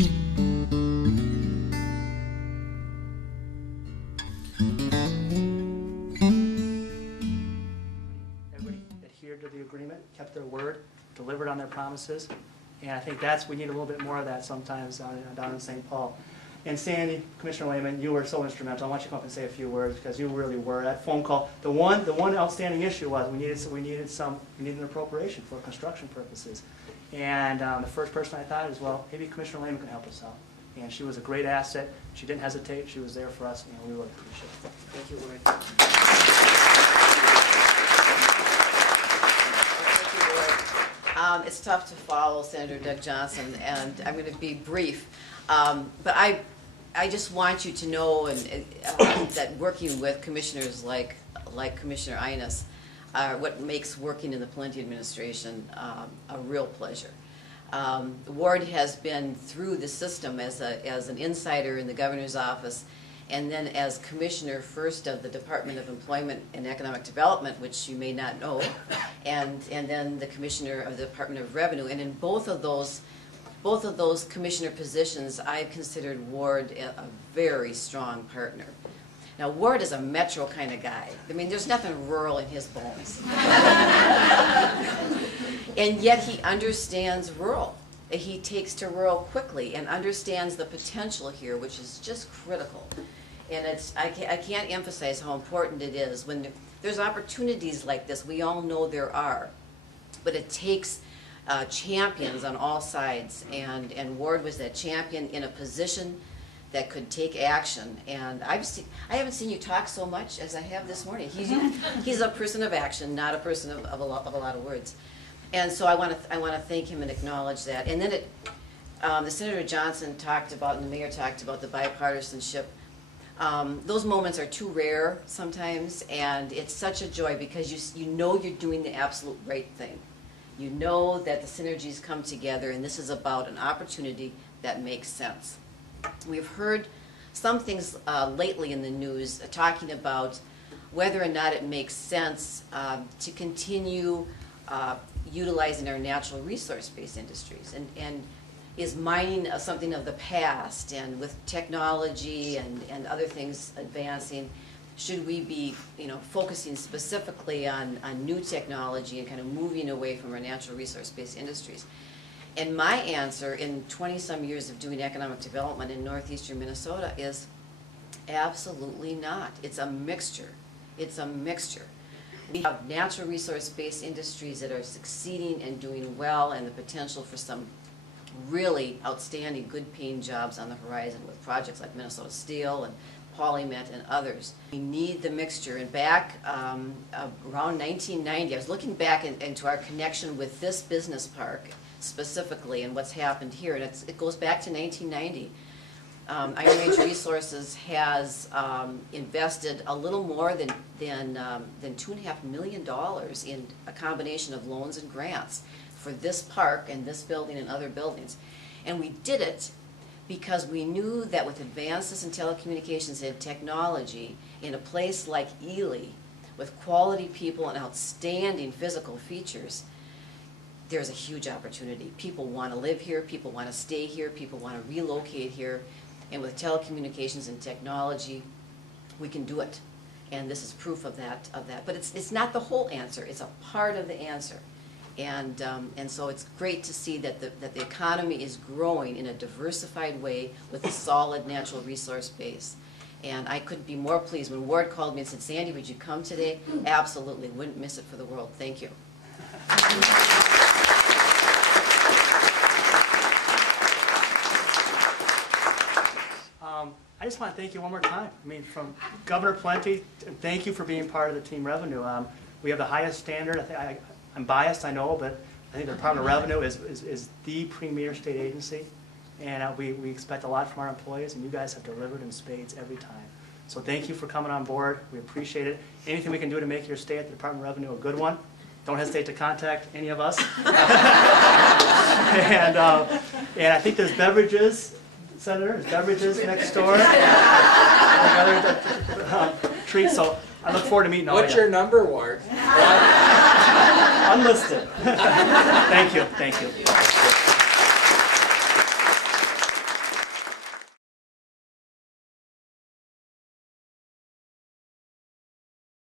Everybody adhered to the agreement, kept their word, delivered on their promises, and I think we need a little bit more of that sometimes down in St. Paul. And Sandy, Commissioner Lehman, you were so instrumental. I want you to come up and say a few words because you really were. That phone call, the one outstanding issue was we needed an appropriation for construction purposes. And the first person I thought is, well, maybe Commissioner Lehman can help us out. And she was a great asset. She didn't hesitate. She was there for us, and we really appreciate it. Thank you, Lloyd. It's tough to follow Senator Doug Johnson, and I'm going to be brief. But I just want you to know that working with commissioners like Commissioner Einess what makes working in the Plenty administration a real pleasure. Ward has been through the system as an insider in the governor's office, and then as commissioner first of the Department of Employment and Economic Development, which you may not know, and then the commissioner of the Department of Revenue. And in both of those commissioner positions, I've considered Ward a very strong partner. Now, Ward is a metro kind of guy. I mean, there's nothing rural in his bones. And yet he understands rural. He takes to rural quickly and understands the potential here, which is just critical. And I can't emphasize how important it is. When there's opportunities like this, we all know there are, but it takes champions on all sides, and Ward was that champion in a position that could take action. And I haven't seen you talk so much as I have this morning. He's a person of action, not a person of a lot of words. And so I want to thank him and acknowledge that. And then the Senator Johnson talked about, and the mayor talked about, the bipartisanship. Those moments are too rare sometimes, and it's such a joy because you know you're doing the absolute right thing. You know that the synergies come together, and this is about an opportunity that makes sense. We've heard some things lately in the news talking about whether or not it makes sense to continue utilizing our natural resource-based industries, and is mining something of the past, and with technology and other things advancing, should we be focusing specifically on new technology and kind of moving away from our natural resource-based industries? And my answer in 20-some years of doing economic development in northeastern Minnesota is absolutely not. It's a mixture. It's a mixture. We have natural resource-based industries that are succeeding and doing well, and the potential for some really outstanding, good-paying jobs on the horizon with projects like Minnesota Steel and Polymet and others. We need the mixture. And back around 1990, I was looking back into our connection with this business park specifically and what's happened here, and it goes back to 1990. Iron Range Resources has invested a little more than $2.5 million in a combination of loans and grants for this park and this building and other buildings. And we did it because we knew that with advances in telecommunications and technology in a place like Ely, with quality people and outstanding physical features, there's a huge opportunity. People want to live here, people want to stay here, people want to relocate here, and with telecommunications and technology, we can do it. And this is proof of that. But it's not the whole answer, it's a part of the answer. And so it's great to see that the economy is growing in a diversified way with a solid natural resource base. And I couldn't be more pleased when Ward called me and said, "Sandy, would you come today?" Absolutely, wouldn't miss it for the world. Thank you. I just want to thank you one more time. I mean, from Governor Plenty, thank you for being part of the team revenue. We have the highest standard. I'm biased, I know, but I think the Department of Revenue is the premier state agency, and we expect a lot from our employees, and you guys have delivered in spades every time. So thank you for coming on board. We appreciate it. Anything we can do to make your stay at the Department of Revenue a good one, don't hesitate to contact any of us. And I think there's beverages. Senator, there's beverages next door. Other treats, so I look forward to meeting all of you. What's your number, Ward? Unlisted. Thank you.